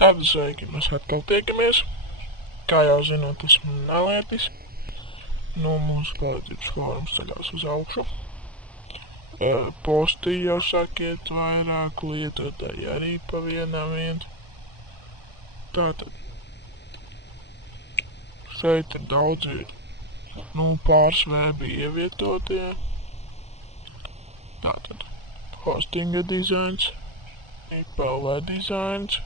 Tātad sveiki, mēs atkal tiekamies. Kā jau zināt, esmu Nelietis. Mūsu palīdzības fórums ceļās uz augšu. Postī jau sakiet vairāk, lietotāji arī pa vienam. Tātad šeit ir daudzi, pāris webi ievietotie. Tātad hostinga dizains, IPLV dizains,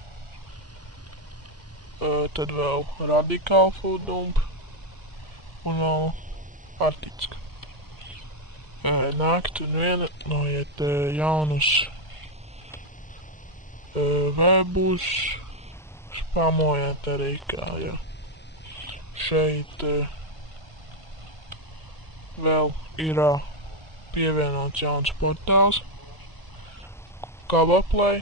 tad vēl Radical Food Dump un vēl Articka. Nākt un noiet jaunus webus, spamojiet arī, kā jau šeit vēl ir pievienots jauns portāls, Covaplay.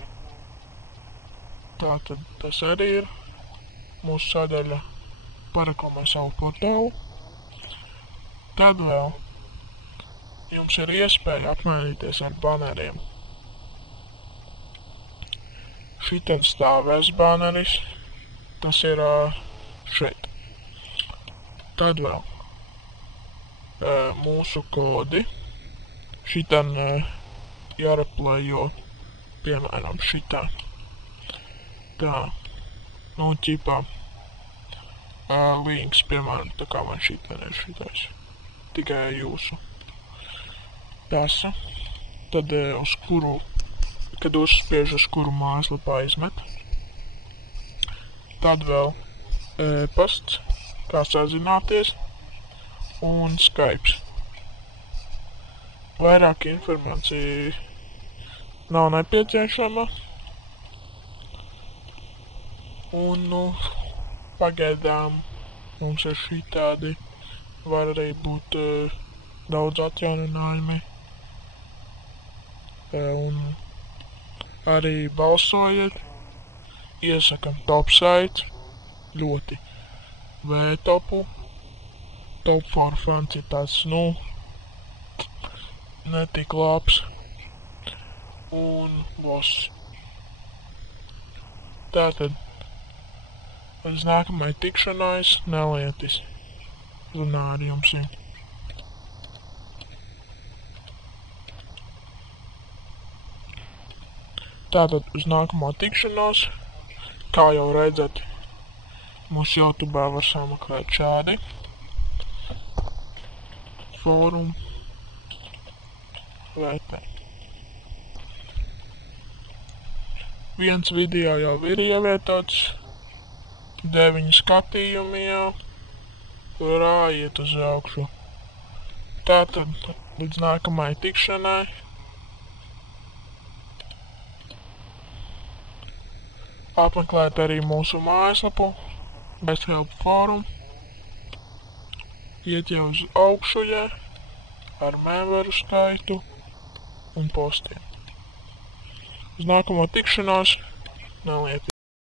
Tātad tas arī ir mūsu sadaļa paraklamē savu portālu. Tad vēl jums ir iespēja apmainīties ar baneriem. Šitien stāvēs baneris, tas ir šeit. Tad vēl mūsu kodi. Šitien jāreplējo, piemēram, šitā. Tā, ķipā links, piemēram, tā kā man šitien ir šitais. Tikai jūsu tasa. Tad uz kuru, kad uzspiež uz kuru mājaslapā izmet. Tad vēl e-pasts, kā sazināties, un Skype. Vairāk informācija nav nepieciešama. Un, pagaidām mums ir šitādi, var arī būt daudz atjauninājumi. Un arī balsojiet, iesakam top site, ļoti V-topu, top for fans ir tāds, netik labs, un boss. Tātad, līdz nākamai tikšanās, Nelietis runā ar jums. Tātad, uz nākamo tikšanos, kā jau redzat, mūsu YouTubē var sameklēt šādi fórumu vērtē. Viens video jau ir ievietots, 9 skatījumi jau, iet uz augšu. Tātad, līdz nākamai tikšanai, apmeklēt arī mūsu mājaslapu, BestHelp Forum, iet jau uz augšu, ar memberu skaitu un postiem. Uz nākamo tikšanos, Nelietis.